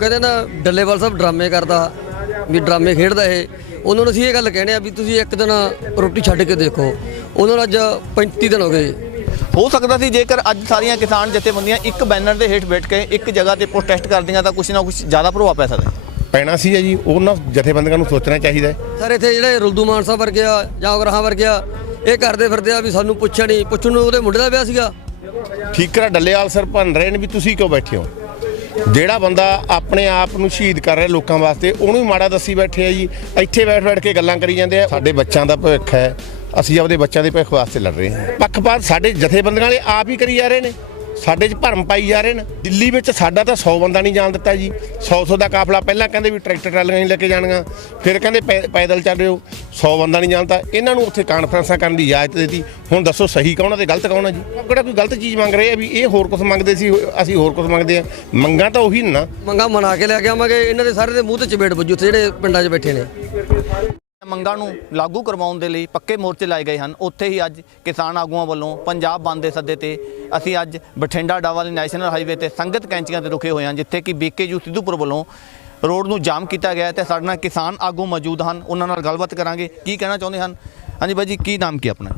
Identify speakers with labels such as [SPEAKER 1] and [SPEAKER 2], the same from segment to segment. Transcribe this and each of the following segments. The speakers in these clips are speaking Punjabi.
[SPEAKER 1] ਕਹਿੰਦੇ ਨਾ ਡੱਲੇਵਾਲ ਸਾਹਿਬ ਡਰਾਮੇ ਕਰਦਾ ਵੀ ਡਰਾਮੇ ਖੇਡਦਾ ਇਹ। ਉਹਨਾਂ ਨੂੰ ਅਸੀਂ ਇਹ ਗੱਲ ਕਹਿੰਦੇ ਆ ਵੀ ਤੁਸੀਂ ਇੱਕ ਦਿਨ ਰੋਟੀ ਛੱਡ ਕੇ ਦੇਖੋ। ਉਹਨਾਂ ਨੂੰ ਅੱਜ 35 ਦਿਨ ਹੋ ਗਏ।
[SPEAKER 2] ਹੋ ਸਕਦਾ ਸੀ ਜੇਕਰ ਅੱਜ ਸਾਰੀਆਂ ਕਿਸਾਨ ਜਥੇਬੰਦੀਆਂ ਇੱਕ ਬੈਨਰ ਦੇ ਹੇਠ ਬੈਠ ਕੇ ਇੱਕ ਜਗ੍ਹਾ ਤੇ ਪ੍ਰੋਟੈਸਟ ਕਰਦੀਆਂ ਤਾਂ ਕੁਛ ਨਾ ਕੁਛ ਜ਼ਿਆਦਾ ਪ੍ਰਭਾਵ ਪੈ ਸਕਦਾ
[SPEAKER 3] ਪੈਣਾ ਸੀ ਜੀ ਉਹਨਾਂ ਜਥੇਬੰਦੀਆਂ ਨੂੰ ਸੋਚਣਾ ਚਾਹੀਦਾ ਹੈ।
[SPEAKER 1] ਸਰ ਇੱਥੇ ਜਿਹੜੇ ਰੁਲਦੂ ਮਾਨ ਸਾਹਿਬ ਵਰਗੇ ਆ ਜਾਂ ਉਗਰਾਹਾਂ ਵਰਗੇ ਆ ਇਹ ਕਰਦੇ ਫਿਰਦੇ ਆ ਵੀ ਸਾਨੂੰ ਪੁੱਛਿਆ ਨਹੀਂ ਪੁੱਛਣ ਨੂੰ ਉਹਦੇ ਮੁੰਡੇ ਦਾ ਵਿਆਹ ਸੀਗਾ।
[SPEAKER 3] ਠੀਕਰਾ ਡੱਲੇਵਾਲ ਸਰ ਭੰਨ ਰਹੇ ਨੇ ਵੀ ਤੁਸੀਂ ਕਿਉਂ ਬੈਠੇ ਹੋ? ਜਿਹੜਾ ਬੰਦਾ ਆਪਣੇ ਆਪ ਨੂੰ ਸ਼ਹੀਦ ਕਰ ਰਿਹਾ ਲੋਕਾਂ ਵਾਸਤੇ, ਉਹਨੂੰ ਹੀ ਮਾੜਾ ਦੱਸੀ ਬੈਠੇ ਆ ਜੀ। ਇੱਥੇ ਬੈਠ ਬੈਠ ਕੇ ਗੱਲਾਂ ਕਰੀ ਜਾਂਦੇ ਆ। ਸਾਡੇ ਬੱਚਿਆਂ ਦਾ ਭਵਿੱਖ ਹੈ। ਅਸੀਂ ਆਪਦੇ ਬੱਚਿਆਂ ਦੇ ਭਵਿੱਖ ਵਾਸਤੇ ਲੜ ਰਹੇ ਹਾਂ। ਪੱਖਪਾਤ ਸਾਡੇ ਜਥੇਬੰਦੀਆਂ ਵਾਲੇ ਆਪ ਹੀ ਕਰੀ ਜਾ ਰਹੇ ਨੇ। ਸਾਡੇ 'ਚ ਭਰਮ ਪਾਈ ਜਾ ਰਹੇ ਨੇ। ਦਿੱਲੀ ਵਿੱਚ ਸਾਡਾ ਤਾਂ 100 ਬੰਦਾ ਨਹੀਂ ਜਾਣ ਦਿੱਤਾ ਜੀ। 100 100 ਦਾ ਕਾਫਲਾ ਪਹਿਲਾਂ ਕਹਿੰਦੇ ਵੀ ਟਰੈਕਟਰ ਟਰਾਲੀਆਂ ਨਹੀਂ ਲੈ ਕੇ ਜਾਣੀਆਂ। ਫਿਰ ਕਹਿੰਦੇ ਪੈ- ਪੈਦਲ ਚੱਲ ਰਹੇ ਹੋ। 100 ਬੰਦਾ ਨਹੀਂ ਜਾਣਦਾ। ਇਹਨਾਂ ਨੂੰ ਉੱਥੇ ਕਾਨਫਰੰਸਾਂ ਕਰਨ ਦੀ ਇਜਾਜ਼ਤ ਦਿੱਤੀ। ਹੁਣ ਦੱਸੋ ਸਹੀ ਕੌਣ ਆ ਤੇ ਗਲਤ ਕੌਣ ਹੈ ਜੀ? ਆਪ ਕਿਹੜਾ ਕੋਈ ਗਲਤ ਚੀਜ਼ ਮੰਗ ਰਹੇ ਆ ਵੀ ਇਹ ਹੋਰ ਕੁਝ ਮੰਗਦੇ ਸੀ, ਅਸੀਂ ਹੋਰ ਕੁਝ ਮੰਗਦੇ ਆ। ਮੰਗਾਂ ਤਾਂ ਉਹੀ ਨੇ ਨਾ।
[SPEAKER 1] ਮੰਗਾ ਮਨਾ ਕੇ ਲੈ ਕੇ ਆਵਾਂਗੇ। ਇਹਨਾਂ ਦੇ ਸਾਰੇ ਦੇ ਮੂੰਹ ਤੇ ਚਪੇੜ ਵੱਜੂ ਉੱਥੇ ਜਿਹੜੇ ਪਿੰਡਾਂ 'ਚ ਬੈਠੇ ਨੇ।
[SPEAKER 2] ਮੰਗਾਂ ਨੂੰ ਲਾਗੂ ਕਰਵਾਉਣ ਦੇ ਲਈ ਪੱਕੇ ਮੋਰਚੇ ਲਾਏ ਗਏ ਹਨ। ਉੱਥੇ ਹੀ ਅੱਜ ਕਿਸਾਨ ਆਗੂਆਂ ਵੱਲੋਂ ਪੰਜਾਬ ਬੰਦ ਦੇ ਸੱਦੇ ਤੇ ਅਸੀਂ ਅੱਜ ਬਠਿੰਡਾ ਡਾਵਾਲੀ ਨੈਸ਼ਨਲ ਹਾਈਵੇ ਤੇ ਸੰਗਤ ਕੈਂਚੀਆਂ ਤੇ ਰੁਕੇ ਹੋਏ ਹਾਂ, ਜਿੱਥੇ ਕਿ ਬੀਕੇਯੂ ਸਿੱਧੂਪੁਰ ਵੱਲੋਂ ਰੋਡ ਨੂੰ ਜਾਮ ਕੀਤਾ ਗਿਆ ਹੈ ਤੇ ਸਾਡੇ ਨਾਲ ਕਿਸਾਨ ਆਗੂ ਮੌਜੂਦ ਹਨ। ਉਹਨਾਂ ਨਾਲ ਗੱਲਬਾਤ ਕਰਾਂਗੇ। ਕੀ ਕਹਿਣਾ ਚਾਹੁੰਦੇ ਹਨ? ਹਾਂਜੀ ਬਾਈ ਜੀ ਕੀ ਨਾਮ ਕੀ ਆਪਣਾ?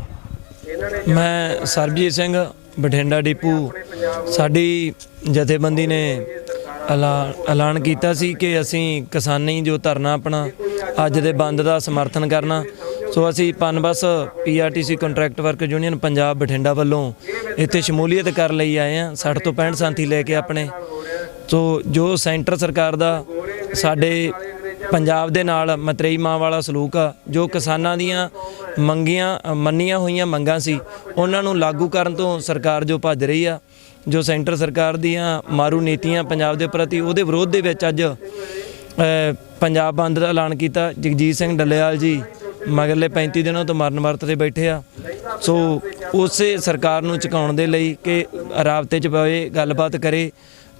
[SPEAKER 4] ਮੈਂ ਸਰਬਜੀਤ ਸਿੰਘ, ਬਠਿੰਡਾ ਡਿਪੂ। ਸਾਡੀ ਜਥੇਬੰਦੀ ਨੇ ਐਲਾ- ਐਲਾਨ ਕੀਤਾ ਸੀ ਕਿ ਅਸੀਂ ਕਿਸਾਨੀ ਜੋ ਧਰਨਾ ਆਪਣਾ ਅੱਜ ਦੇ ਬੰਦ ਦਾ ਸਮਰਥਨ ਕਰਨਾ। ਸੋ ਅਸੀਂ PUNBUS PRTC contract worker union Punjab Bathinda ਵੱਲੋਂ ਇੱਥੇ ਸ਼ਮੂਲੀਅਤ ਕਰਨ ਲਈ ਆਏ ਆ 60 ਤੋਂ 65 ਸਾਥੀ ਲੈ ਕੇ ਆਪਣੇ। ਸੋ ਜੋ ਸੈਂਟਰ ਸਰਕਾਰ ਦਾ ਸਾਡੇ ਪੰਜਾਬ ਦੇ ਨਾਲ ਮਤਰੇਈ ਮਾਂ ਵਾਲਾ ਸਲੂਕ ਆ, ਜੋ ਕਿਸਾਨਾਂ ਦੀਆਂ ਮੰਗੀਆਂ, ਮੰਨੀਆਂ ਹੋਈਆਂ ਮੰਗਾਂ ਸੀ, ਉਹਨਾਂ ਨੂੰ ਲਾਗੂ ਕਰਨ ਤੋਂ ਸਰਕਾਰ ਜੋ ਭੱਜ ਰਹੀ ਆ, ਜੋ ਸੈਂਟਰ ਸਰਕਾਰ ਦੀਆਂ ਮਾਰੂ ਨੀਤੀਆਂ ਪੰਜਾਬ ਦੇ ਪ੍ਰਤੀ ਉਹਦੇ ਵਿਰੋਧ ਦੇ ਵਿੱਚ ਅੱਜ ਪੰਜਾਬ ਬੰਦ ਦਾ ਐਲਾਨ ਕੀਤਾ। ਜਗਜੀਤ ਸਿੰਘ ਡੱਲੇਵਾਲ ਜੀ ਮਗਰਲੇ 35 ਦਿਨਾਂ ਤੋਂ ਮਰਨ ਵਰਤ ਤੇ ਬੈਠੇ ਆ। ਸੋ ਉਸੇ ਸਰਕਾਰ ਨੂੰ ਝੁਕਾਉਣ ਦੇ ਲਈ ਕਿ ਰਾਬਤੇ 'ਚ ਪਵੇ ਗੱਲਬਾਤ ਕਰੇ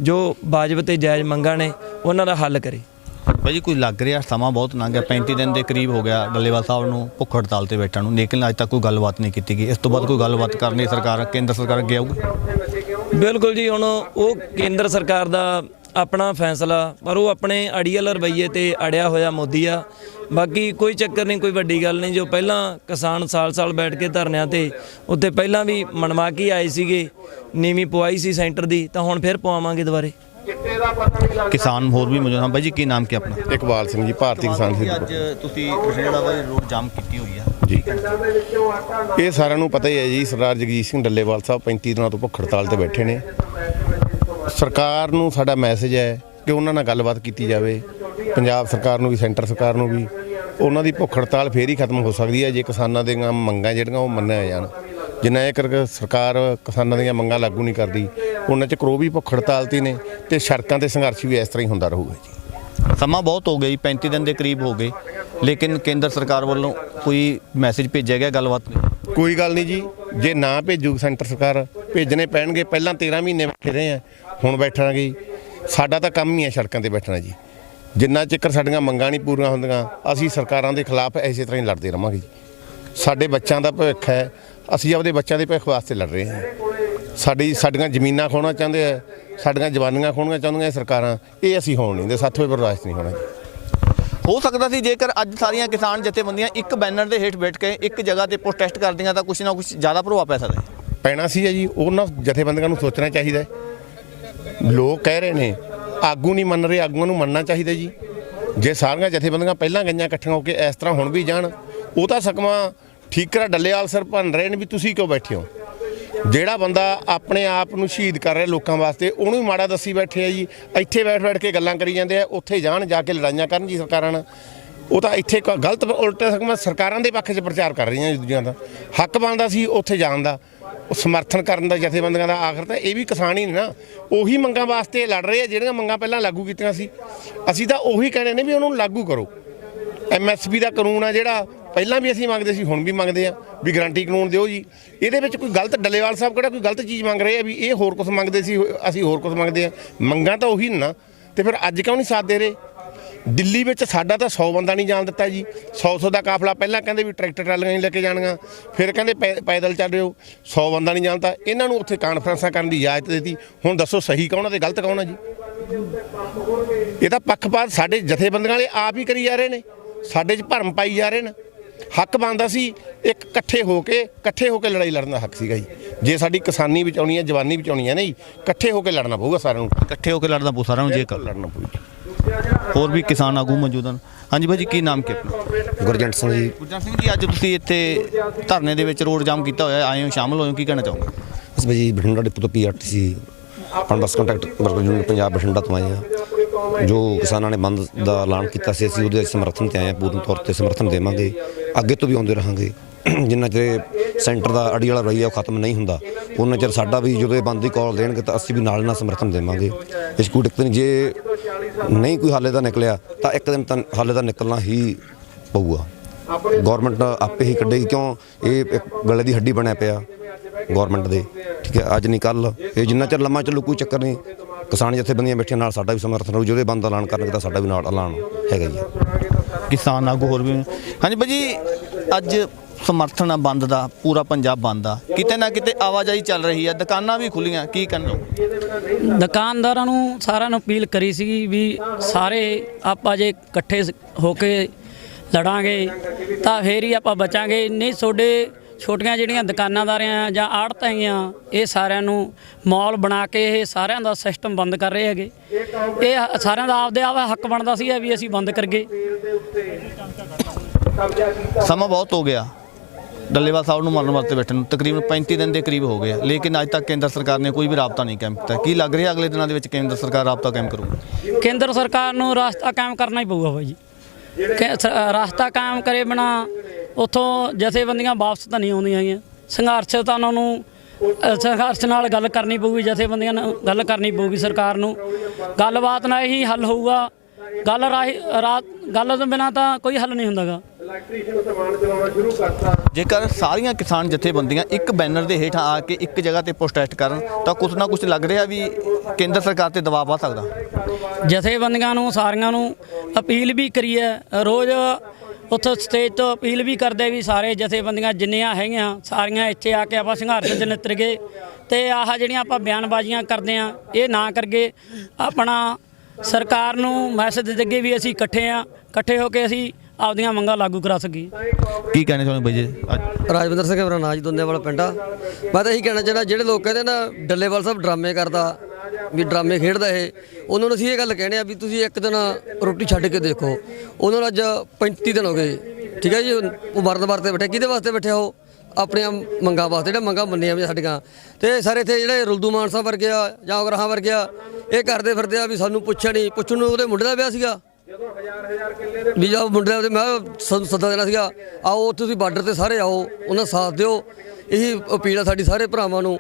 [SPEAKER 4] ਜੋ ਵਾਜਬ ਤੇ ਜਾਇਜ਼ ਮੰਗਾਂ ਨੇ ਉਹਨਾਂ ਦਾ ਹੱਲ ਕਰੇ।
[SPEAKER 2] ਬਾਈ ਜੀ ਕੋਈ ਲੱਗ ਰਿਹਾ? ਸਮਾਂ ਬਹੁਤ ਲੰਘ ਗਿਆ। 35 ਦਿਨ ਦੇ ਕਰੀਬ ਹੋ ਗਿਆ ਡੱਲੇਵਾਲ ਸਾਹਿਬ ਨੂੰ ਭੁੱਖ ਹੜਤਾਲ ਤੇ ਬੈਠਣ ਨੂੰ। ਲੇਕਿਨ ਅੱਜ ਤੱਕ ਕੋਈ ਗੱਲਬਾਤ ਨਹੀਂ ਕੀਤੀ ਗਈ। ਇਸ ਤੋਂ ਬਾਅਦ ਕੋਈ ਗੱਲਬਾਤ ਕਰਨੀ ਸਰਕਾਰ ਕੇਂਦਰ ਸਰਕਾਰ ਅੱਗੇ ਆਊਗੀ?
[SPEAKER 4] ਬਿਲਕੁਲ ਜੀ ਹੁਣ ਉਹ ਕੇਂਦਰ ਸਰਕਾਰ ਦਾ ਆਪਣਾ ਫੈਸਲਾ ਪਰ ਉਹ ਆਪਣੇ ਅੜੀਅਲ ਰਵੱਈਏ ਤੇ ਅੜਿਆ ਹੋਇਆ ਮੋਦੀ ਆ। ਬਾਕੀ ਕੋਈ ਚੱਕਰ ਨਹੀਂ ਕੋਈ ਵੱਡੀ ਗੱਲ ਨਹੀਂ। ਜੋ ਪਹਿਲਾਂ ਕਿਸਾਨ ਸਾਲ-ਸਾਲ ਬੈਠ ਕੇ ਧਰਨਿਆਂ ਤੇ ਉੱਤੇ ਪਹਿਲਾਂ ਵੀ ਮਨਵਾ ਕੇ ਆਏ ਸੀਗੇ ਨੀਵੀਂ ਪਵਾਈ ਸੀ ਸੈਂਟਰ ਦੀ ਤਾਂ ਹੁਣ ਫਿਰ ਪਵਾਵਾਂਗੇ ਦੁਬਾਰੇ।
[SPEAKER 2] ਕਿਸਾਨ ਹੋਰ ਵੀ ਮੌਜੂਦ ਹਨ। ਬਾਈ ਜੀ ਕੀ ਨਾਮ ਕੀ ਆਪਣਾ?
[SPEAKER 3] ਇਕਬਾਲ ਸਿੰਘ ਜੀ ਭਾਰਤੀ ਕਿਸਾਨ
[SPEAKER 2] ਅੱਜ
[SPEAKER 3] ਸਿੱਧੂ
[SPEAKER 2] ਤੁਸੀਂ ਬਠਿੰਡਾ ਵਾਲੀ ਰੋਡ ਜਾਮ ਕੀਤੀ ਹੋਈ ਆ।
[SPEAKER 3] ਜੀ। ਇਹ ਸਾਰਿਆਂ ਨੂੰ ਪਤਾ ਹੀ ਹੈ ਜੀ ਸਰਦਾਰ ਜਗਜੀਤ ਸਿੰਘ ਡੱਲੇਵਾਲ ਸਾਹਿਬ 35 ਦਿਨਾਂ ਤੋਂ ਭੁੱਖ ਹੜਤਾਲ ਤੇ ਬੈਠੇ ਨੇ। ਸਰਕਾਰ ਨੂੰ ਸਾਡਾ ਮੈਸੇਜ ਹੈ ਕਿ ਉਹਨਾਂ ਨਾਲ ਗੱਲਬਾਤ ਕੀਤੀ ਜਾਵੇ। ਪੰਜਾਬ ਸਰਕਾਰ ਨੂੰ ਵੀ ਸੈਂਟਰ ਸਰਕਾਰ ਨੂੰ ਵੀ। ਉਹਨਾਂ ਦੀ ਭੁੱਖ ਹੜਤਾਲ ਫੇਰ ਹੀ ਖਤਮ ਹੋ ਸਕਦੀ ਹੈ ਜੇ ਕਿਸਾਨਾਂ ਦੀਆਂ ਮੰਗਾਂ ਜਿਹੜੀਆਂ ਉਹ ਮੰਨੀਆਂ ਜਾਣ। ਜਿੰਨਾ ਇਹ ਕਰਕੇ ਸਰਕਾਰ ਕਿਸਾਨਾਂ ਦੀਆਂ ਮੰਗਾਂ ਲਾਗੂ ਨਹੀਂ ਕਰਦੀ ਉਹਨਾਂ ਚ ਕਰੋ ਵੀ ਭੁੱਖ ਹੜਤਾਲ ਤੇ ਨੇ ਤੇ ਸੜਕਾਂ ਤੇ ਸੰਘਰਸ਼ ਵੀ ਇਸ ਤਰ੍ਹਾਂ ਹੀ ਹੁੰਦਾ ਰਹੂਗਾ ਜੀ।
[SPEAKER 2] ਸਮਾਂ ਬਹੁਤ ਹੋ ਗਈ 35 ਦਿਨ ਦੇ ਕਰੀਬ ਹੋ ਗਏ। ਲੇਕਿਨ ਕੇਂਦਰ ਸਰਕਾਰ ਵੱਲੋਂ ਕੋਈ ਮੈਸੇਜ ਭੇਜਿਆ ਗਿਆ ਗੱਲਬਾਤ? ਲਈ
[SPEAKER 3] ਕੋਈ ਗੱਲ ਨਹੀਂ ਜੀ ਜੇ ਨਾ ਭੇਜੂ ਸੈਂਟਰ ਸਰਕਾਰ ਭੇਜਣੇ ਪੈਣਗੇ। ਪਹਿਲਾਂ 13 ਮਹੀਨੇ ਬੈਠੇ ਰਹੇ ਆ। ਹੁਣ ਬੈਠਾਂਗੇ ਜੀ। ਸਾਡਾ ਤਾਂ ਕੰਮ ਹੀ ਹੈ ਸੜਕਾਂ ਤੇ ਬੈਠਣਾ ਜੀ। ਜਿੰਨਾ ਚਿਰ ਸਾਡੀਆਂ ਮੰਗਾਂ ਨਹੀਂ ਪੂਰੀਆਂ ਹੁੰਦੀਆਂ ਅਸੀਂ ਸਰਕਾਰਾਂ ਦੇ ਖਿਲਾਫ ਐਸੇ ਤਰ੍ਹਾਂ ਹੀ ਲੜਦੇ ਰਵਾਂਗੇ ਜੀ। ਸਾਡੇ ਬੱਚਿਆਂ ਦਾ ਭਵਿੱਖ ਹੈ ਅਸੀਂ ਆਪਦੇ ਬੱਚਿਆਂ ਦੇ ਭਵਿੱਖ ਵਾਸਤੇ ਲੜ ਰਹੇ ਹਾਂ। ਸਾਡੀ ਸਾਡੀਆਂ ਜ਼ਮੀਨਾਂ ਖੋਣਾ ਚਾਹੁੰਦੇ ਆ ਸਾਡੀਆਂ ਜਵਾਨੀਆਂ ਖੋਣੀਆਂ ਚਾਹੁੰਦੀਆਂ ਸਰਕਾਰਾਂ ਇਹ ਅਸੀਂ ਹੋਣ ਨਹੀਂ ਦੇ ਸਾਥੋਂ ਬਰਦਾਸ਼ਤ ਨਹੀਂ ਹੋਣਾ ਜੀ।
[SPEAKER 2] ਹੋ ਸਕਦਾ ਸੀ ਜੇਕਰ ਅੱਜ ਸਾਰੀਆਂ ਕਿਸਾਨ ਜਥੇਬੰਦੀਆਂ ਇੱਕ ਬੈਨਰ ਦੇ ਹੇਠ ਬੈਠ ਕੇ ਇੱਕ ਜਗ੍ਹਾ ਤੇ ਪ੍ਰੋਟੈਸਟ ਕਰਦੀਆਂ ਤਾਂ ਕੁਛ ਨਾ ਕੁਛ ਜ਼ਿਆਦਾ ਪ੍ਰਭਾਵ ਪੈ ਸਕਦਾ ਹੈ।
[SPEAKER 3] ਪੈਣਾ ਸੀ ਜੀ ਉਹਨਾਂ ਜਥੇਬੰਦੀਆਂ ਨੂੰ ਸੋਚਣਾ ਚਾਹੀਦਾ ਹੈ। ਲੋਕ ਕਹਿ ਰਹੇ ਨੇ, ਆਗੂ ਨਹੀਂ ਮੰਨ ਰਹੇ, ਆਗੂਆਂ ਨੂੰ ਮੰਨਣਾ ਚਾਹੀਦਾ ਜੀ। ਜੇ ਸਾਰੀਆਂ ਜਥੇਬੰਦੀਆਂ ਪਹਿਲਾਂ ਗਈਆਂ ਇਕੱਠੀਆਂ ਹੋ ਕੇ ਇਸ ਤਰ੍ਹਾਂ ਹੁਣ ਵੀ ਜਾਣ, ਉਹ ਤਾਂ ਸਕਮਾ ਠੀਕਰਾ ਡੱਲੇਵਾਲ ਸਰ ਭੰਨ ਰਹੇ ਨੇ ਵੀ ਤੁਸੀਂ ਕਿਉਂ ਬੈਠੇ ਹੋ? ਜਿਹੜਾ ਬੰਦਾ ਆਪਣੇ ਆਪ ਨੂੰ ਸ਼ਹੀਦ ਕਰ ਰਿਹਾ ਲੋਕਾਂ ਵਾਸਤੇ, ਉਹਨੂੰ ਹੀ ਮਾੜਾ ਦੱਸੀ ਬੈਠੇ ਆ ਜੀ। ਇੱਥੇ ਬੈਠ ਬੈਠ ਕੇ ਗੱਲਾਂ ਕਰੀ ਜਾਂਦੇ ਆ, ਉੱਥੇ ਜਾਣ, ਜਾ ਕੇ ਲੜਾਈਆਂ ਕਰਨ ਜੀ ਸਰਕਾਰਾਂ ਨਾਲ। ਉਹ ਤਾਂ ਇੱਥੇ ਕ- ਗਲਤ ਉਲਟਾ ਸਕਮਾ ਸਰਕਾਰਾਂ ਦੇ ਪੱਖ 'ਚ ਪ੍ਰਚਾਰ ਕਰ ਰਹੀਆਂ ਦੂਜਿਆਂ ਦਾ। ਹੱਕ ਬਣਦਾ ਸੀ ਉੱਥੇ ਜਾਣ ਦਾ। ਸਮਰਥਨ ਕਰਨ ਦਾ ਜਥੇਬੰਦੀਆਂ ਦਾ ਆਖਰ ਤਾਂ ਇਹ ਵੀ ਕਿਸਾਨ ਹੀ ਨੇ ਨਾ। ਉਹੀ ਮੰਗਾਂ ਵਾਸਤੇ ਲੜ ਰਹੇ ਆ, ਜਿਹੜੀਆਂ ਮੰਗਾਂ ਪਹਿਲਾਂ ਲਾਗੂ ਕੀਤੀਆਂ ਸੀ। ਅਸੀਂ ਤਾਂ ਉਹੀ ਕਹਿੰਦੇ ਨੇ ਵੀ ਉਹਨਾਂ ਨੂੰ ਲਾਗੂ ਕਰੋ। ਐਮਐਸਪੀ ਦਾ ਕਾਨੂੰਨ ਆ ਜਿਹੜਾ, ਪਹਿਲਾਂ ਵੀ ਅਸੀਂ ਮੰਗਦੇ ਸੀ, ਹੁਣ ਵੀ ਮੰਗਦੇ ਆ। ਵੀ ਗਰੰਟੀ ਕਾਨੂੰਨ ਦਿਓ ਜੀ। ਇਹਦੇ ਵਿੱਚ ਕੋਈ ਗਲਤ ਡੱਲੇਵਾਲ ਸਾਹਿਬ ਕਿਹੜਾ ਕੋਈ ਗਲਤ ਚੀਜ਼ ਮੰਗ ਰਹੇ ਆ ਵੀ ਇਹ ਹੋਰ ਕੁਝ ਮੰਗਦੇ ਸੀ, ਅਸੀਂ ਹੋਰ ਕੁਝ ਮੰਗਦੇ ਆ। ਮੰਗਾਂ ਤਾਂ ਉਹੀ ਨਾ। ਤੇ ਫਿਰ ਅੱਜ ਕਿਉਂ ਨਹੀਂ ਸਾਥ ਦੇ ਰਹੇ? ਦਿੱਲੀ ਵਿੱਚ ਸਾਡਾ ਤਾਂ 100 ਬੰਦਾ ਨਹੀਂ ਜਾਣ ਦਿੱਤਾ ਜੀ। 100 100 ਦਾ ਕਾਫਲਾ ਪਹਿਲਾਂ ਕਹਿੰਦੇ ਵੀ ਟਰੈਕਟਰ ਟਰਾਲੀਆਂ ਨਹੀਂ ਲੈ ਕੇ ਜਾਣੀਆਂ। ਫਿਰ ਕਹਿੰਦੇ ਪੈਦਲ ਚੱਲ ਹੋ। 100 ਬੰਦਾ ਨਹੀਂ ਜਾਣਦਾ। ਇਹਨਾਂ ਨੂੰ ਉੱਥੇ ਕਾਨਫਰੰਸਾਂ ਕਰਨ ਦੀ ਇਜਾਜ਼ਤ ਦਿੱਤੀ। ਹੁਣ ਦੱਸੋ ਸਹੀ ਕੌਣ ਆ ਤੇ ਗਲਤ ਕੌਣ ਆ ਜੀ? ਇਹ ਤਾਂ ਪੱਖਪਾਤ ਸਾਡੇ ਜਥੇਬੰਦੀਆਂ ਵਾਲੇ ਆਪ ਹੀ ਕਰੀ ਜਾ ਰਹੇ ਨੇ। ਸਾਡੇ 'ਚ ਭਰਮ ਪਾਈ ਜਾ ਰਹੇ ਨੇ। ਹੱਕ ਬਣਦਾ ਸੀ ਇੱਕ ਇਕੱਠੇ ਹੋ ਕੇ ਇਕੱਠੇ ਹੋ ਕੇ ਲੜਾਈ ਲੜਨ ਦਾ ਹੱਕ ਸੀਗਾ ਜੀ। ਜੇ ਸਾਡੀ ਕਿਸਾਨੀ ਬਚਾਉਣੀ ਹੈ ਜਵਾਨੀ ਬਚਾਉਣੀ ਹੈ ਨਾ ਜੀ ਇਕੱਠੇ ਹੋ ਕੇ ਲੜਨਾ ਪਊਗਾ ਸਾਰਿਆਂ ਨੂੰ।
[SPEAKER 2] ਇਕੱਠੇ ਹੋ ਕੇ ਲੜਨਾ ਪਊ ਸਾਰਿਆਂ ਨੂੰ ਜੇ
[SPEAKER 3] ਲੜਨਾ ਪਊ ਜੀ।
[SPEAKER 2] ਹੋਰ ਵੀ ਕਿਸਾਨ ਆਗੂ ਮੌਜੂਦ ਹਨ। ਹਾਂਜੀ ਭਾਜੀ ਕੀ ਨਾਮ ਕੀ ਆਪਣਾ?
[SPEAKER 5] ਗੁਰਜੰਟ ਸਿੰਘ ਜੀ।
[SPEAKER 2] ਗੁਰਜੰਟ ਸਿੰਘ ਜੀ ਅੱਜ ਤੁਸੀਂ ਇੱਥੇ ਧਰਨੇ ਦੇ ਵਿੱਚ ਰੋਡ ਜਾਮ ਕੀਤਾ ਹੋਇਆ ਆਏ ਹੋ ਸ਼ਾਮਲ ਹੋਏ ਹੋ ਕੀ ਕਹਿਣਾ ਚਾਹੋਗੇ?
[SPEAKER 5] ਅਸੀਂ ਭਾਜੀ ਬਠਿੰਡਾ ਡਿਪੂ ਤੋਂ ਪੀਆਰਟੀਸੀ ਆਪਣਾ bus contract worker union Punjab Bathinda ਤੋਂ ਆਏ ਹਾਂ। ਜੋ ਕਿਸਾਨਾਂ ਨੇ ਬੰਦ ਦਾ ਐਲਾਨ ਕੀਤਾ ਸੀ ਅਸੀਂ ਉਹਦੇ ਸਮਰਥਨ ਤੇ ਆਏ ਹਾਂ। ਪੂਰਨ ਤੌਰ ਤੇ ਸਮਰਥਨ ਦੇਵਾਂਗੇ। ਅੱਗੇ ਤੋਂ ਵੀ ਆਉਂਦੇ ਰਹਾਂਗੇ। ਜਿੰਨਾ ਚਿਰ ਸੈਂਟਰ ਦਾ ਅੜੀ ਵਾਲਾ ਰਵੱਈਆ ਉਹ ਖਤਮ ਨਹੀਂ ਹੁੰਦਾ ਉਹਨਾਂ ਚਿਰ ਸਾਡਾ ਵੀ ਜਦੋਂ ਇਹ ਬੰਦ ਦੀ ਕਾਲ ਦੇਣਗੇ ਤਾਂ ਅਸੀਂ ਵੀ ਨਾਲ ਨਾਲ ਸਮਰਥਨ ਦੇਵਾਂਗੇ। ਇਸ ਕੋਈ ਦਿੱਕਤ ਨਹੀਂ ਜੇ ਨਹੀਂ ਕੋਈ ਹਾਲੇ ਦਾ ਨਿਕਲਿਆ, ਤਾਂ ਇੱਕ ਦਿਨ ਤਾਂ ਹਾਲੇ ਦਾ ਨਿਕਲਣਾ ਹੀ ਪਊਗਾ। ਗਵਰਨਮੈਂਟ ਆਪੇ ਹੀ ਕੱਢੇਗੀ, ਕਿਉਂ? ਇਹ ਇੱਕ ਗਲੇ ਦੀ ਹੱਡੀ ਬਣਿਆ ਪਿਆ ਗਵਰਨਮੈਂਟ ਦੇ, ਠੀਕ ਹੈ? ਅੱਜ ਨਹੀਂ ਕੱਲ ਇਹ ਜਿੰਨਾ ਚਿਰ ਲੰਮਾ ਚੱਲੂ, ਕੋਈ ਚੱਕਰ ਨਹੀਂ। ਕਿਸਾਨ ਜਥੇਬੰਦੀਆਂ ਬੈਠੀਆਂ ਨਾਲ ਸਾਡਾ ਵੀ ਸਮਰਥਨ ਹੋਊ ਜਦੋਂ ਇਹ ਬੰਦ ਐਲਾਨ ਕਰਨਗੇ ਤਾਂ ਸਾਡਾ ਵੀ ਨਾਲ ਐਲਾਨ ਹੈਗਾ ਜੀ
[SPEAKER 2] ਕਿਸਾਨ ਆਗੂ ਹੋਰ ਵੀ। ਹਾਂਜੀ ਭਾਜੀ, ਅੱਜ ਸਮਰਥਨ ਆ ਬੰਦ ਦਾ ਪੂਰਾ ਪੰਜਾਬ ਬੰਦ ਆ। ਕਿਤੇ ਨਾ ਕਿਤੇ ਆਵਾਜਾਈ ਚੱਲ ਰਹੀ ਹੈ ਦੁਕਾਨਾਂ ਵੀ ਖੁੱਲੀਆਂ ਕੀ ਕਰਨਾ
[SPEAKER 6] ਦੁਕਾਨਦਾਰਾਂ ਨੂੰ ਸਾਰਿਆਂ ਨੂੰ ਅਪੀਲ ਕਰੀ ਸੀ ਵੀ ਸਾਰੇ ਆਪਾਂ ਜੇ ਇਕੱਠੇ ਹੋ ਕੇ ਲੜਾਂਗੇ ਤਾਂ ਫੇਰ ਹੀ ਆਪਾਂ ਬਚਾਂਗੇ। ਨਹੀਂ ਤੁਹਾਡੇ ਛੋਟੀਆਂ ਜਿਹੜੀਆਂ ਦੁਕਾਨਾਦਾਰੀਆਂ ਜਾਂ ਆੜਤਾਂ ਇਹ ਸਾਰਿਆਂ ਨੂੰ ਮਾਲ ਬਣਾ ਕੇ ਇਹ ਸਾਰਿਆਂ ਦਾ ਸਿਸਟਮ ਬੰਦ ਕਰ ਰਹੇ ਹੈਗੇ। ਇਹ ਸਾਰਿਆਂ ਦਾ ਆਪਦੇ ਆਪ ਹੱਕ ਬਣਦਾ ਸੀ ਵੀ ਅਸੀਂ ਬੰਦ ਕਰਗੇ
[SPEAKER 2] ਸਮਾਂ ਬਹੁਤ ਹੋ ਗਿਆ। ਡੱਲੇਵਾਲ ਸਾਹਿਬ ਨੂੰ ਮਰਨ ਵਾਸਤੇ ਬੈਠਣ ਨੂੰ। ਤਕਰੀਬਨ 35 ਦਿਨ ਦੇ ਕਰੀਬ ਹੋ ਗਏ ਆ। ਲੇਕਿਨ ਅੱਜ ਤੱਕ ਕੇਂਦਰ ਸਰਕਾਰ ਨੇ ਕੋਈ ਵੀ ਰਾਬਤਾ ਨਹੀਂ ਕਾਇਮ ਕੀਤਾ। ਕੀ ਲੱਗ ਰਿਹਾ ਅਗਲੇ ਦਿਨਾਂ ਦੇ ਵਿੱਚ ਕੇਂਦਰ ਸਰਕਾਰ ਰਾਬਤਾ ਕਾਇਮ ਕਰੂਗੀ?
[SPEAKER 6] ਕੇਂਦਰ ਸਰਕਾਰ ਨੂੰ ਰਸਤਾ ਕਾਇਮ ਕਰਨਾ ਹੀ ਪਊਗਾ ਬਾਈ ਜੀ। ਰਸਤਾ ਕਾਇਮ ਕਰੇ ਬਿਨਾ ਉਥੋਂ ਜਥੇਬੰਦੀਆਂ ਵਾਪਸ ਤਾਂ ਨਹੀਂ ਆਉਂਦੀਆਂ ਹੈਗੀਆਂ। ਸੰਘਰਸ਼ ਤਾਂ ਉਹਨਾਂ ਨੂੰ ਸੰਘਰਸ਼ ਨਾਲ ਗੱਲ ਕਰਨੀ ਪਊਗੀ, ਜਥੇਬੰਦੀਆਂ ਨਾਲ ਗੱਲ ਕਰਨੀ ਪਊਗੀ ਸਰਕਾਰ ਨੂੰ। ਗੱਲਬਾਤ ਨਾਲ ਹੀ ਹੱਲ ਹੋਊਗਾ। ਗੱਲ ਰਾਹੀ ਰਾਤ ਗੱਲ ਤੋਂ ਬਿਨਾ ਤਾਂ ਕੋਈ ਹੱਲ ਨਹੀਂ ਹੁੰਦਾਗਾ।
[SPEAKER 2] ਜੇਕਰ ਸਾਰੀਆਂ ਕਿਸਾਨ ਜਥੇਬੰਦੀਆਂ ਇੱਕ ਬੈਨਰ ਦੇ ਹੇਠਾਂ ਆ ਕੇ ਇੱਕ ਜਗ੍ਹਾ ਤੇ ਪ੍ਰੋਟੈਸਟ ਕਰਨ ਤਾਂ ਕੁਝ ਨਾ ਕੁਝ ਲੱਗ ਰਿਹਾ ਵੀ ਕੇਂਦਰ ਸਰਕਾਰ ਤੇ ਦਬਾਅ ਪਾ ਸਕਦਾ।
[SPEAKER 6] ਜਥੇਬੰਦੀਆਂ ਨੂੰ ਸਾਰੀਆਂ ਨੂੰ ਅਪੀਲ ਵੀ ਕਰੀ ਹੈ। ਰੋਜ਼ ਉੱਥੋਂ ਸਟੇਜ ਤੋਂ ਅਪੀਲ ਵੀ ਕਰਦੇ ਵੀ ਸਾਰੇ ਜਥੇਬੰਦੀਆਂ ਜਿੰਨੀਆਂ ਹੈਗੀਆਂ ਸਾਰੀਆਂ ਇੱਥੇ ਆ ਕੇ ਆਪਾਂ ਸੰਘਰਸ਼ 'ਚ ਨਿੱਤਰ ਗਏ। ਤੇ ਆਹ ਜਿਹੜੀਆਂ ਆਪਾਂ ਬਿਆਨਬਾਜ਼ੀਆਂ ਕਰਦੇ ਆ ਇਹ ਨਾ ਕਰਗੇ ਆਪਣਾ ਸਰਕਾਰ ਨੂੰ ਮੈਸੇਜ ਦੇਗੇ ਵੀ ਅਸੀਂ ਇਕੱਠੇ ਆ ਇਕੱਠੇ ਹੋ ਕੇ ਅਸੀਂ ਆਪਦੀਆਂ ਮੰਗਾਂ ਲਾਗੂ ਕਰਾ ਸਕੀਏ
[SPEAKER 2] ਕੀ ਕਹਿਣਾ ਚਾਹੁੰਦੇ ਬਾਈ ਜੀ? ਅੱਜ
[SPEAKER 1] ਰਾਜਵਿੰਦਰ ਸਿੰਘ ਮੇਰਾ ਨਾਂ ਜੀ ਦੁੰਦੇ ਵਾਲਾ ਪਿੰਡਾ ਮੈਂ ਤਾਂ ਇਹੀ ਕਹਿਣਾ ਚਾਹੁੰਦਾ ਜਿਹੜੇ ਲੋਕ ਕਹਿੰਦੇ ਨਾ ਡੱਲੇਵਾਲ ਸਾਹਿਬ ਡਰਾਮੇ ਕਰਦਾ ਵੀ ਡਰਾਮੇ ਖੇਡਦਾ ਇਹ ਉਹਨਾਂ ਨੂੰ ਅਸੀਂ ਇਹ ਗੱਲ ਕਹਿੰਦੇ ਆ ਵੀ ਤੁਸੀਂ ਇੱਕ ਦਿਨ ਰੋਟੀ ਛੱਡ ਕੇ ਦੇਖੋ। ਉਹਨਾਂ ਨੂੰ ਅੱਜ 35 ਦਿਨ ਹੋ ਗਏ ਠੀਕ ਹੈ ਜੀ? ਉਹ ਮਰਨ ਵਾਸਤੇ ਬੈਠੇ ਕਿਹਦੇ ਵਾਸਤੇ ਬੈਠੇ ਹੋ ਆਪਣੀਆਂ ਮੰਗਾਂ ਵਾਸਤੇ ਜਿਹੜਾ ਮੰਗਾਂ ਮੰਨੀਆਂ ਵੀ ਸਾਡੀਆਂ। ਤੇ ਸਾਰੇ ਇੱਥੇ ਜਿਹੜੇ ਰੁਲਦੂ ਮਾਨ ਸਾਹਿਬ ਵਰਗੇ ਆ ਜਾਂ ਉਗਰਾਹਾਂ ਵਰਗੇ ਆ ਇਹ ਕਰਦੇ ਫਿਰਦੇ ਆ ਵੀ ਸਾਨੂੰ ਪੁੱਛਿਆ ਨਹੀਂ ਪੁੱਛਣ ਨੂੰ ਉਹਦੇ ਮੁੰਡੇ ਦਾ ਵਿਆਹ ਸੀਗਾ। ਵੀ ਜਾਓ ਮੁੰਡਿਆਂ ਦੇ ਮੈਂ ਸਾਨੂੰ ਸੱਦਾ ਦੇਣਾ ਸੀਗਾ। ਆਓ ਤੁਸੀਂ ਬਾਰਡਰ ਤੇ ਸਾਰੇ ਆਓ ਉਹਨਾਂ ਦਾ ਸਾਥ ਦਿਓ। ਇਹੀ ਅਪੀਲ ਆ ਸਾਡੀ ਸਾਰੇ ਭਰਾਵਾਂ ਨੂੰ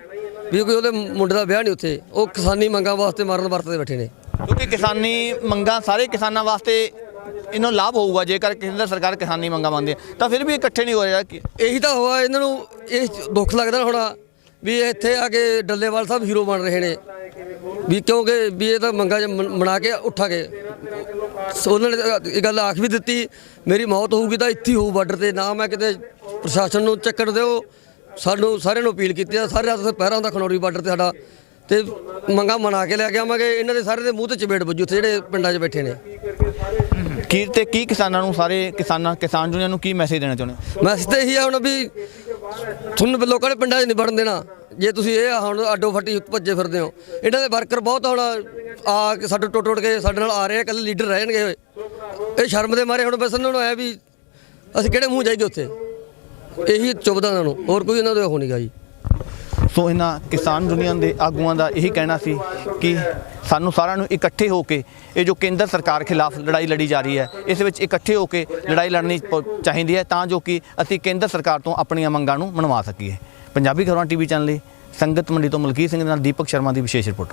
[SPEAKER 1] ਵੀ ਕੋਈ ਉਹਦੇ ਮੁੰਡੇ ਦਾ ਵਿਆਹ ਨਹੀਂ ਉੱਥੇ। ਉਹ ਕਿਸਾਨੀ ਮੰਗਾਂ ਵਾਸਤੇ ਮਰਨ ਵਰਤਦੇ ਬੈਠੇ ਨੇ।
[SPEAKER 2] ਕਿਉਂਕਿ ਕਿਸਾਨੀ ਮੰਗਾਂ ਸਾਰੇ ਕਿਸਾਨਾਂ ਵਾਸਤੇ ਇਹਨੂੰ ਲਾਭ ਹੋਊਗਾ ਜੇਕਰ ਕੇਂਦਰ ਸਰਕਾਰ ਕਿਸਾਨੀ ਮੰਗਾਂ ਮੰਨਦੀ ਹੈ ਤਾਂ ਫਿਰ ਵੀ ਇਕੱਠੇ ਨਹੀਂ ਹੋ ਰਿਹਾ ਕਿ
[SPEAKER 1] ਇਹੀ ਤਾਂ ਹੋਆ ਇਹਨਾਂ ਨੂੰ ਇਹ ਦੁੱਖ ਲੱਗਦਾ ਨਾ ਹੋਣਾ ਵੀ ਇੱਥੇ ਆ ਕੇ ਡੱਲੇਵਾਲ ਸਾਹਿਬ ਹੀਰੋ ਬਣ ਰਹੇ ਨੇ। ਵੀ ਕਿਉਂਕਿ ਵੀ ਇਹ ਤਾਂ ਮੰਗਾਂ ਮਨਾ ਕੇ ਉੱਠਾਂਗੇ ਸੋ ਉਹਨਾਂ ਨੇ ਇਹ ਗੱਲ ਆਖ ਵੀ ਦਿੱਤੀ ਮੇਰੀ ਮੌਤ ਹੋਊਗੀ ਤਾਂ ਇੱਥੇ ਹੀ ਹੋਊ ਬਾਰਡਰ ਤੇ ਨਾ ਮੈਂ ਕਿਤੇ ਪ੍ਰਸ਼ਾਸਨ ਨੂੰ ਚੱਕਰ ਦਿਓ। ਸਾਨੂੰ ਸਾਰਿਆਂ ਨੂੰ ਅਪੀਲ ਕੀਤੀ ਆ ਸਾਰੇ ਰਾਤ ਪਹਿਰਾ ਹੁੰਦਾ ਖਨੌਰੀ ਬਾਰਡਰ ਤੇ ਸਾਡਾ। ਤੇ ਮੰਗਾਂ ਮਨਾ ਕੇ ਲੈ ਕੇ ਆਵਾਂਗੇ ਇਹਨਾਂ ਦੇ ਸਾਰੇ ਦੇ ਮੂੰਹ ਤੇ ਚਪੇੜ ਵੱਜੂ ਉੱਥੇ ਜਿਹੜੇ ਪਿੰਡਾਂ 'ਚ ਬੈਠੇ ਨੇ।
[SPEAKER 2] ਕੀ ਤੇ ਕੀ ਕਿਸਾਨਾਂ ਨੂੰ ਸਾਰੇ ਕਿਸਾਨਾਂ ਕਿਸਾਨ ਯੂਨੀਅਨ ਨੂੰ ਕੀ ਮੈਸੇਜ ਦੇਣਾ ਚਾਹੁੰਦੇ?
[SPEAKER 1] ਮੈਸੇਜ ਤਾਂ ਇਹੀ ਆ ਹੁਣ ਵੀ ਤੁਹਾਨੂੰ ਲੋਕਾਂ ਨੇ ਪਿੰਡਾਂ 'ਚ ਨਹੀਂ ਵੜਨ ਦੇਣਾ। ਜੇ ਤੁਸੀਂ ਇਹ ਹੁਣ ਅੱਡੋ ਫੱਟੀ ਭੱਜੇ ਫਿਰਦੇ ਹੋ, ਇਹਨਾਂ ਦੇ ਵਰਕਰ ਬਹੁਤ ਹੁਣ ਆ ਕੇ ਸਾਡੇ ਟੁੱਟ ਟੁੱਟ ਕੇ ਸਾਡੇ ਨਾਲ ਆ ਰਹੇ ਆ ਕੱਲੇ ਲੀਡਰ ਰਹਿਣਗੇ ਇਹ ਸ਼ਰਮ ਦੇ ਮਾਰੇ ਹੁਣ ਬਸ ਇਹਨਾਂ ਨੂੰ ਆਇਆ ਵੀ ਅਸੀਂ ਕਿਹੜੇ ਮੂੰਹ ਜਾਈਏ ਉੱਥੇ? ਇਹੀ ਚੁੱਭਦਾ ਉਹਨਾਂ ਨੂੰ, ਹੋਰ ਕੋਈ ਇਹਨਾਂ ਦੇ ਉਹ ਨਹੀਂਗਾ ਜੀ।
[SPEAKER 2] ਸੋ ਇਹਨਾਂ ਕਿਸਾਨ ਯੂਨੀਅਨ ਦੇ ਆਗੂਆਂ ਦਾ ਇਹੀ ਕਹਿਣਾ ਸੀ ਕਿ ਸਾਨੂੰ ਸਾਰਿਆਂ ਨੂੰ ਇਕੱਠੇ ਹੋ ਕੇ ਇਹ ਜੋ ਕੇਂਦਰ ਸਰਕਾਰ ਖਿਲਾਫ ਲੜਾਈ ਲੜੀ ਜਾ ਰਹੀ ਹੈ, ਇਸ ਵਿੱਚ ਇਕੱਠੇ ਹੋ ਕੇ ਲੜਾਈ ਲੜਨੀ ਪ- ਚਾਹੀਦੀ ਹੈ ਤਾਂ ਜੋ ਕਿ ਅਸੀਂ ਕੇਂਦਰ ਸਰਕਾਰ ਤੋਂ ਆਪਣੀਆਂ ਮੰਗਾਂ ਨੂੰ ਮਨਵਾ ਸਕੀਏ। ਪੰਜਾਬੀ ਖਬਰਾਂ ਟੀਵੀ ਚੈਨਲ ਲਈ ਸੰਗਤ ਮੰਡੀ ਤੋਂ ਮਲਕੀਤ ਸਿੰਘ ਦੇ ਨਾਲ ਦੀਪਕ ਸ਼ਰਮਾ ਦੀ ਵਿਸ਼ੇਸ਼ ਰਿਪੋਰਟ।